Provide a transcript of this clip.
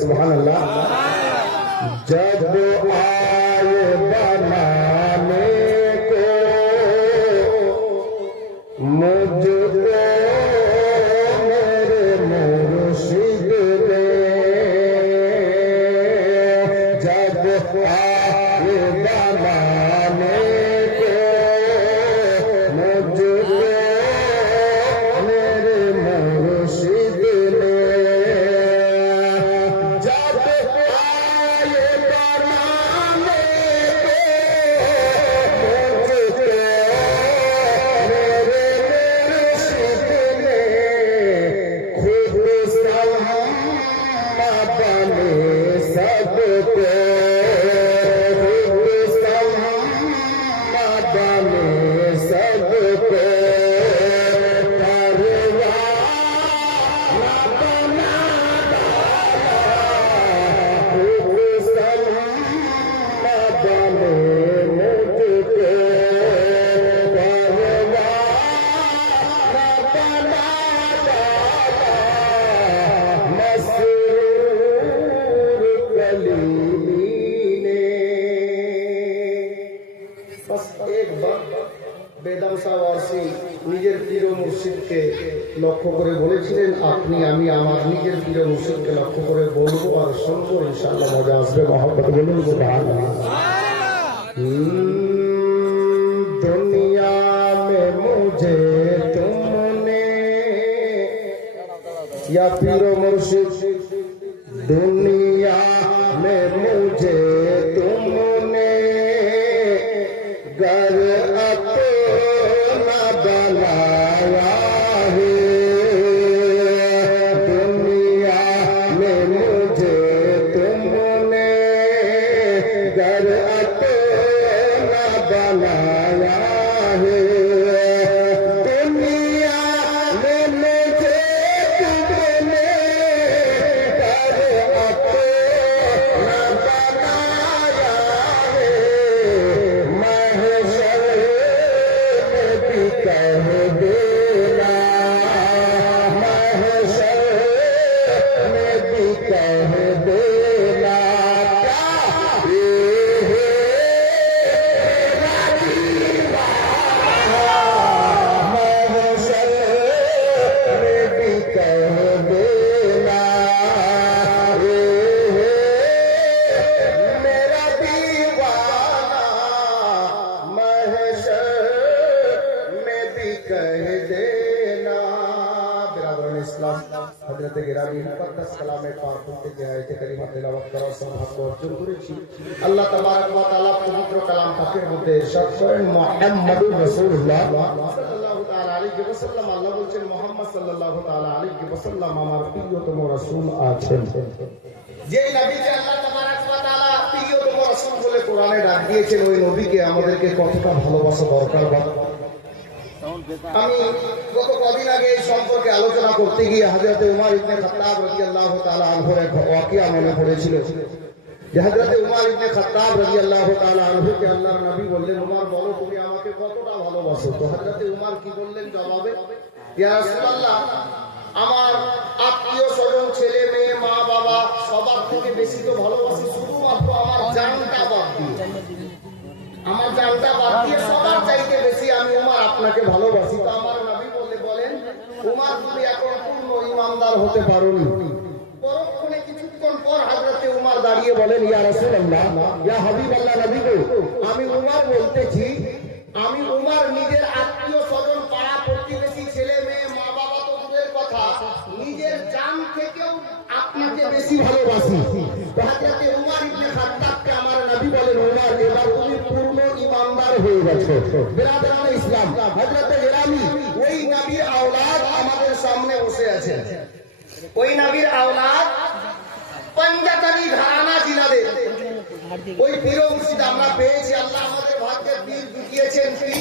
सुभान अल्लाह। जब आए बनाने को मुझको मेरे मुर्शिद ने, जब आए बनाने को मुझको मेरे मुर्शिद ने, নিজের প্রিয় মুর্শিদকে লক্ষ্য করে বলেছিলেন, আপনি আমি আমার নিজের প্রিয় মুর্শিদকে লক্ষ্য করে বলবো আর শুনবো, ইনশাআল্লাহ মজা আসবে। মহব্বত বলুন সুবহানাল্লাহ। দুনিয়া মে মুঝে তুমনে या पीरो मुर्शिद, दुनिया में मुझे तुमने घर अपना बनाया है, दुनिया में मुझे तुमने घर अपना बनाया है, दुनिया में मुझे तुमने घर अपना बनाया है, महशर में भी कह देना, महशर में भी कह देना, হযরতে গিরামি মুকদ্দাস কালামে পাক থেকে আয়াতে কারিমা তেলাওয়াত করার সৌভাগ্য অর্জন করেছি। আল্লাহ তাবারক ওয়া তাআলা পবিত্র কালাম পাকের মধ্যে ইরশাদ করেন, মুহাম্মাদুর রাসূলুল্লাহ সাল্লাল্লাহু তাআলা আলাইহি ওয়াসাল্লাম, আল্লাহ বলেন মুহাম্মদ সাল্লাল্লাহু তাআলা আলাইহি ওয়াসাল্লাম আমার প্রিয়তম রাসূল আছেন। যে নবীকে আল্লাহ তাবারক ওয়া তাআলা প্রিয়তম রাসূল বলে কোরআনে ডাক দিয়েছেন, ওই নবীকে আমাদেরকে কতটা ভালোবাসা দরকার। আমি গত কদিন আগে এই সম্পর্কে আলোচনা করতে গিয়ে হযরত উমর ইবনে খাত্তাব রাদিয়াল্লাহু তাআলা আনহুর এক ওয়াকিয়া মনে পড়েছিল, যে হযরত উমর ইবনে খাত্তাব রাদিয়াল্লাহু তাআলা আনহুকে আল্লাহর নবী বললেন, উমর বলো তুমি আমাকে কতটা ভালোবাসো। তো হযরত উমর কি বললেন জবাবে, ইয়া রাসূলুল্লাহ আমার আত্মীয় স্বজন ছেলে মেয়ে মা বাবা সবার থেকে বেশি তো ভালোবাসি শুধুমাত্র আমার জানটা বাদ দিয়ে, আমার জানটা বাদ দিয়ে সবার চাইতে বেশি আমি উমর আপনাকে ভালোবাসি। তো আমার নবী বলেন, উমর তুমি এখন পূর্ণ ইমানদার হতে পারোনি। পরক্ষণে কিছুক্ষণ পর হযরতে উমর দাঁড়িয়ে বলেন, ইয়া রাসূলুল্লাহ, ইয়া হাবিবাল্লাহ, নবী গো, আমি উমর বলতেছি, আমি উমর নিজের আত্মীয় স্বজন, পাড়া প্রতিবেশী, ছেলে মেয়ে, মা বাবা তো দূরের কথা, নিজের জান থেকেও আপনাকে বেশি ভালোবাসি। তো হযরতে উমর ইবনে খাত্তাবকে আমার নবী বলেন, উমর, এবার তুমি পূর্ণ ইমানদার হয়ে গেছো। বিরাদরানে ইসলাম, হযরতে ইরামি ওই নবীর আওলাদ আমাদের সামনে বসে আছেন। ওই নবীর আওলাদ পঞ্জাতনি ঘরানা জিনাদের ওই পীর মুর্শিদ আমরা পেয়েছি। আল্লাহ আমাদের ভাগ্যে পীর জুটিয়েছেন। পীর